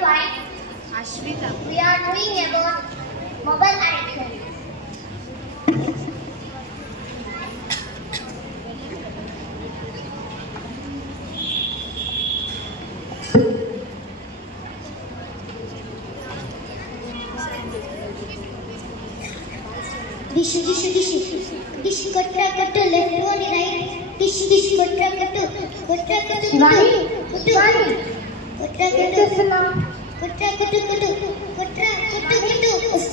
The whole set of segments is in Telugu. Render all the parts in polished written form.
point, Ashwita, we are doing about mobile addiction. Dish, kotra kotu, left one right. Dish, kotra kotu, kotra kotu. Shivani, kotra kotu, kotra kotu.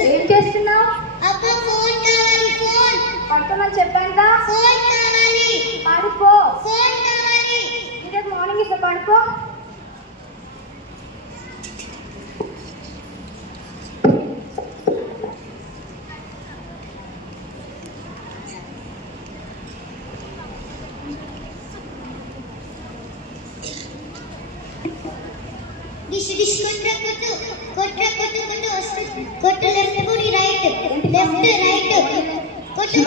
ఏం చేస్తున్నావు? అబ్బా ఫోన్ కావాలి, ఫోన్. పడుకోమని చెప్పానుగా. ఫోన్ కావాలి. పడుకో. ఫోన్ కావాలి. ఈరోజు మార్నింగ్ ఇట్లా పడుకో. Dish, kotra kotu, వస్తుంది. కొట్టు లెఫ్ట్ గుడి రైట్, లెఫ్ట్ రైట్. కొట్టు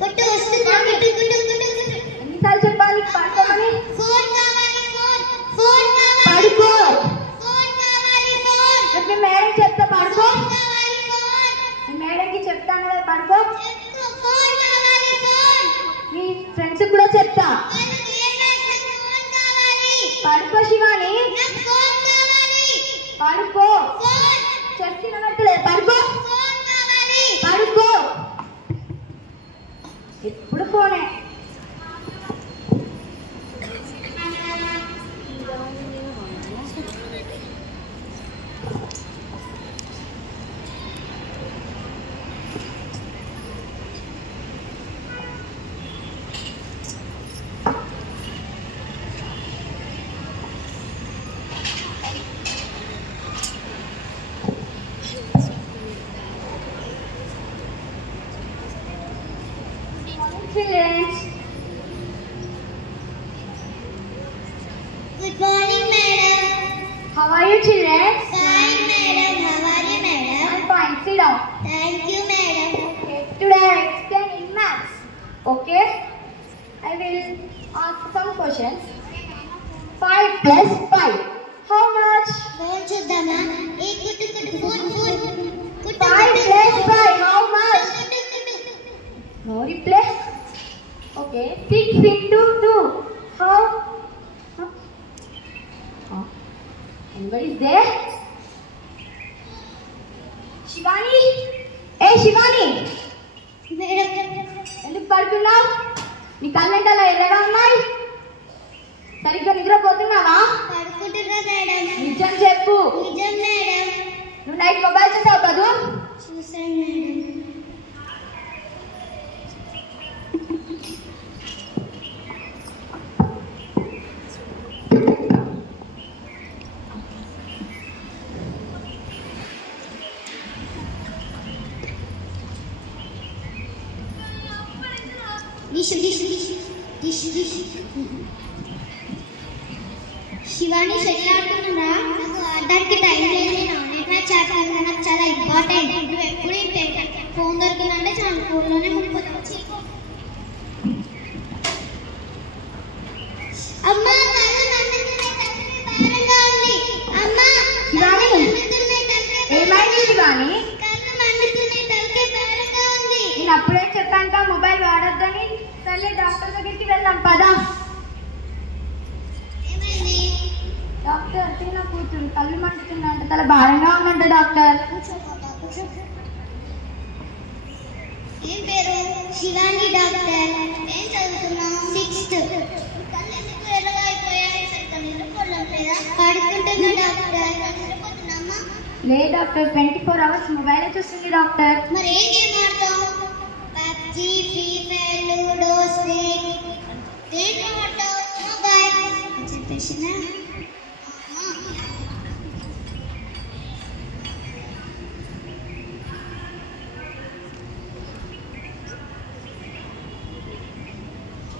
కొట్టు వస్తుంది. కొట్టు. ఎన్నిసార్లు చెప్పాలి పడుకోమని? ఫోన్ కావాలి, ఫోన్ కావాలి. పడుకో. ఫోన్ కావాలి, ఫోన్. మీ మేడం చెప్తా పడుకో. ఫోన్ కావాలి, ఫోన్. మీ మేడంకి చెప్తాను కదా పడుకో. ఫోన్ కావాలి, ఫోన్. మీ ఫ్రెండ్స్ కూడా చెప్తా. వాళ్ళకి ఏమైనా ఫోన్ కావాలి. పడుకో శివాని. నాకు ఫోన్ కావాలి. పడుకో. ఫోన్. చెప్తున్నా పడతలేదు. పడుకో. ఫోన్ కావాలి. పడుకో. ఎప్పుడు ఫోనే. Children, Good morning, madam. how are you children? Fine, madam. How are you, madam? I'm fine. Sit down. Thank you, madam. Okay. Today I explain in maths. Okay? I will ask some questions. 5 plus 5. How much? Phone చూద్దామా? ఏ కుట్టు phone. 5 plus 5. How much? No reply. Okay. 6 into 2. How? Anybody is there? Shivani? Hey Shivani! Madam, ఎందుకు పడుకున్నావు? నీ కళ్ళంటే అలా ఎర్రగా ఉన్నాయి. సరిగ్గా నిద్రపోతున్నావా? పడుకుంటున్నా మేడం. నిజం చెప్పు. నిజం మేడం. నువ్వు నైట్ మొబైల్ చూసావు కదూ? చూసాను మేడం. డిష్. శివాని షటిల్ ఆడుతున్నారా? నాకు ఆడడానికి టైం లేదు. నేను ఆన్లైన్ మ్యాచ్ ఆడుతున్నా. నాకు చాలా ఇంపార్టెంట్. నువ్వు ఎప్పుడు ఫోన్ దొరికిందంటే చాలా ఫోన్లోనే ముడిపోతావు. అమ్మా కళ్ళు మండుతున్నాయి, భారంగా ఉంది. అమ్మా శివాని, ఏమైంది శివాని? కళ్ళు మండుతున్నాయి, తలకే భారంగా ఉంది. నేను అప్పుడే చెప్పాను కదా మొబైల్ వాడొద్దని. సర్లే డాక్టర్ దగ్గరికి వెళ్దాం పదా. ఏమైంది? డాక్టర్ చిన్న కూతురు కళ్ళు మండుతుందంట, తల భారంగా ఉందంట డాక్టర్. ఏం పేరు? శివాని డాక్టర్. ఏం చదువుతున్నావు? 6th. కళ్ళు ఎందుకు ఎర్రగా అయిపోయాయి? సరిగ్గా నిద్రపోవట్లేదా? పడుకుంటున్నా డాక్టర్. నిద్రపోతున్నామా? లే డాక్టర్, 24 hours మొబైల్ చూస్తుంది డాక్టర్. మరి ఏం గేమ్ ఆడతావు? PUBG, free fire, ludo, snake. దేంట్లో ఆడతావు? మొబైల్ చెప్పేసినా.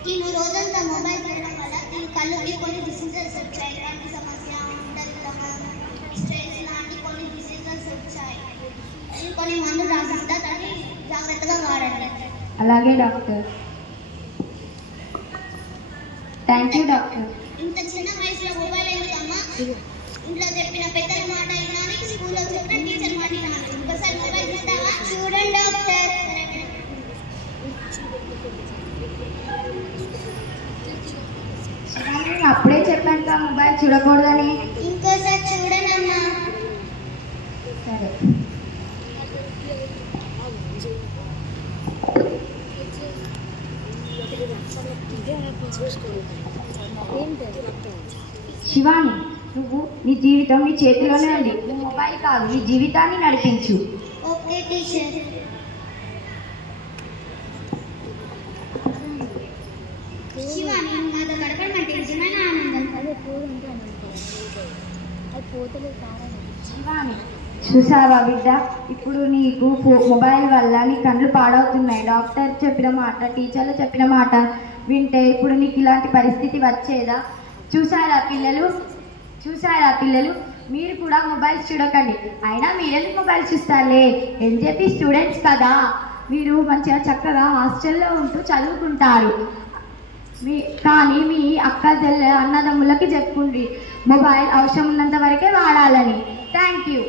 నేను రోజంతా మొబైల్ చూడడం వల్ల నేను కళ్ళుకి కొన్ని డిసీజెస్ వచ్చాయి. కంటి సమస్య, స్ట్రెస్ లాంటి కొన్ని డిసీజెస్ వచ్చాయి. నేను కొన్ని మందులు రాసిస్తా, దాన్ని జాగ్రత్తగా వాడండి. అలాగే డాక్టర్. Thank you doctor. ఇంత చిన్న వయసులో మొబైల్ ఎందుకమ్మా? ఇంట్లో చెప్పిన పెద్దల మాట వినాలి, స్కూల్లో చెప్పిన టీచర్ మాట వినాలి. ఇంకోసారి మొబైల్ చూస్తావా? చూడండి డాక్టర్. అప్పుడే చెప్పాను కదా మొబైల్ చూడకూడదని. ఇంకోసారి చూడనమ్మా. సరే. శివాని, నువ్వు నీ జీవితం నీ చేతిలోనే ఉంది. నువ్వు మొబైల్ కాదు, నీ జీవితాన్ని నడిపించు. Okay teacher. శివాని, నాతో గడపడమంటే నిజమైన ఆనందం. శివాని, చూసావా బిడ్డ, ఇప్పుడు నీకు మొబైల్ వల్ల నీ కళ్ళు పాడవుతున్నాయి. డాక్టర్ చెప్పిన మాట, టీచర్లు చెప్పిన మాట వింటే ఇప్పుడు నీకు ఇలాంటి పరిస్థితి వచ్చేదా? చూసారా పిల్లలు, మీరు కూడా మొబైల్స్ చూడకండి. అయినా మీరెందుకు మొబైల్ చూస్తారులే, ఎన్జేపీ స్టూడెంట్స్ కదా, మీరు మంచిగా చక్కగా హాస్టల్లో ఉంటూ చదువుకుంటారు. కానీ మీ అక్క అన్నదమ్ములకి చెప్పుకుండ్రి మొబైల్ అవసరం ఉన్నంత వరకే వాడాలని. Thank you.